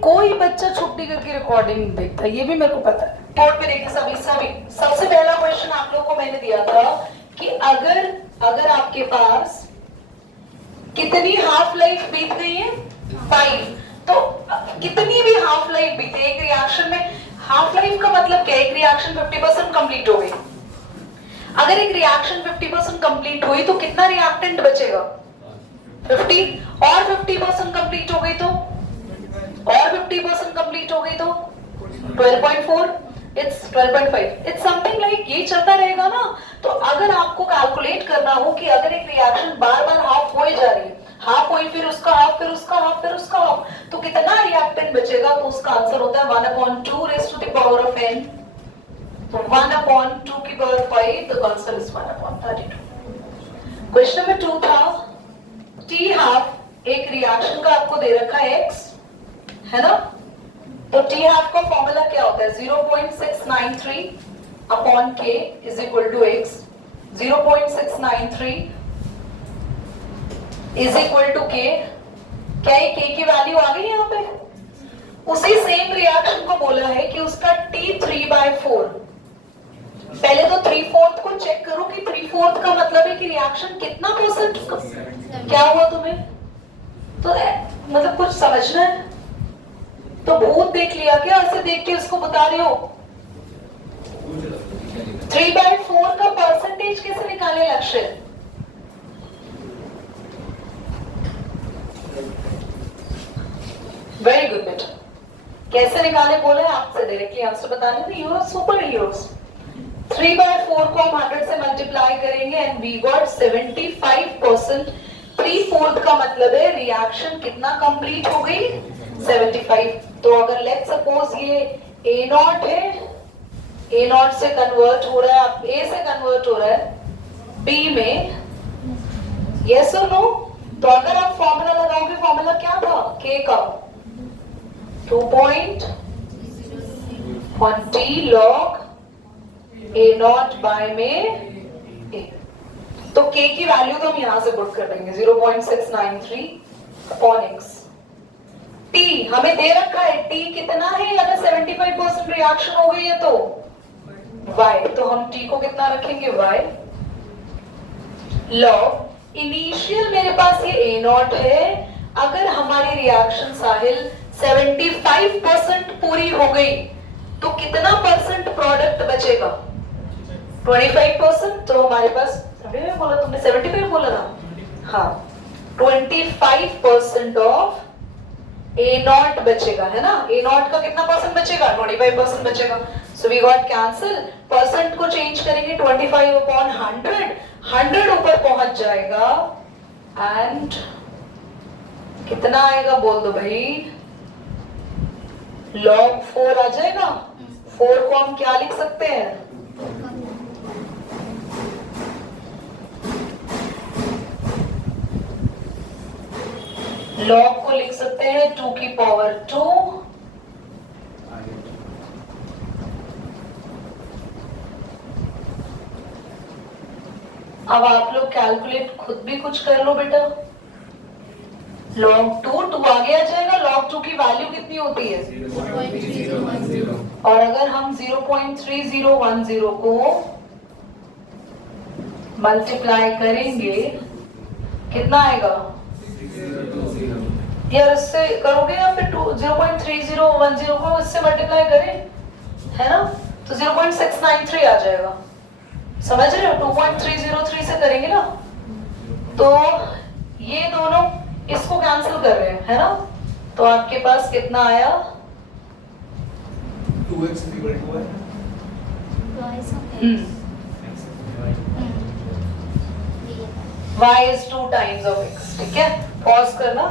कोई बच्चा छुट्टी करके रिकॉर्डिंग नहीं देखता, ये भी मेरे को पता है। बोर्ड पे देखिए सभी सबसे पहला क्वेश्चन आप लोगों को मैंने दिया था कि अगर आपके पास कितनी हाफ लाइफ बीत गई है 5, तो कितनी भी हाफ लाइफ बीते एक रिएक्शन में, हाफ लाइफ का मतलब क्या है? एक रिएक्शन 50% कंप्लीट हो गई। अगर एक रिएक्शन 50% कंप्लीट हुई तो कितना रिएक्टेंट बचेगा? 50, और 50% कंप्लीट हो गई तो, और 50% कंप्लीट हो गई तो 12.4, इट्स 12.5, इट्स समथिंग लाइक ये चलता रहेगा ना। तो अगर आपको कैलकुलेट करना हो कि अगर एक रिएक्शन बार बार हाफ हो जा रही है, हाफ हुई फिर उसका हाफ, फिर उसका हाफ, फिर उसका हाफ, तो कितना रिएक्टेंट बचेगा? तो उसका आंसर होता है 1/2 raised to the power of n, तो 1/2 की power 5, the answer is 1/32। Question number 2 था टी हाफ एक रिएक्शन का आपको दे रखा है x, है ना? तो टी हाफ का फॉर्मूला क्या होता है? 0.693 upon k is equal to x, 0.693 is equal to k। क्या ये k की वैल्यू आ गई यहाँ पे? उसी सेम रिएक्शन को बोला है कि उसका t 3/4, पहले तो 3/4 को चेक करो कि 3/4 का मतलब है कि रिएक्शन कितना परसेंट, क्या हुआ तुम्हें? तो मतलब कुछ समझना है तो भूत देख लिया क्या? ऐसे देख के उसको बता रहे हो? 3/4 का परसेंटेज कैसे निकाले लक्ष्य? वेरी गुड बेटा, कैसे निकाले बोले आपसे डायरेक्टली आंसर बताने थे। You are super heroes. 3/4 को हम 100 से मल्टीप्लाई करेंगे एंड वी गॉट 75%। 3/4 का मतलब है रिएक्शन कितना कंप्लीट हो गई? 75। तो अगर लेट्स सपोज ये A0 है, A0 से कन्वर्ट हो रहा है, A से कन्वर्ट हो रहा है B में, यस और नो? तो अगर आप फॉर्मूला लगाओगे, फॉर्मूला क्या था K का? 2.20 log A0 बाय में A। तो K की वैल्यू तो हम यहां से पुट कर देंगे 0.693 अपॉन x। T हमें दे रखा है, T कितना है? अगर 75% रिएक्शन हो गई है तो y, तो हम T को कितना रखेंगे? y log इनिशियल मेरे पास ये A0 है। अगर हमारी रिएक्शन साहिल 75% पूरी हो गई तो कितना परसेंट प्रोडक्ट बचेगा? 25%। तो हमारे पास बोला तुमने 75 बोला था, हाँ 25% ऑफ A0 बचेगा, है ना? A0 का कितना परसेंट बचेगा? 25% बचेगा। So we got cancel, percent को चेंज करेंगे 25/100, 100 ऊपर पहुंच जाएगा एंड कितना आएगा बोल दो भाई? log 4 आ जाएगा। 4 को हम क्या लिख सकते हैं? log को लिख सकते हैं 2 की पावर 2 अब आप लोग कैलकुलेट खुद भी कुछ कर लो बेटा। log 2 आगे आ जाएगा। log 2 की वैल्यू कितनी होती है? 0.3010। और अगर हम 0.3010 को मल्टीप्लाई करेंगे कितना आएगा? यार इससे करोगे या फिर 0.3010 को इससे मल्टीप्लाई करें, है ना? तो 0.693 आ जाएगा। समझ रहे हो? 2.303 से करेंगे ना, तो ये दोनों इसको कैंसिल कर रहे हैं, है ना? तो आपके पास कितना आया? 2x equal to y is 2 times of x। ठीक है, पॉज करना।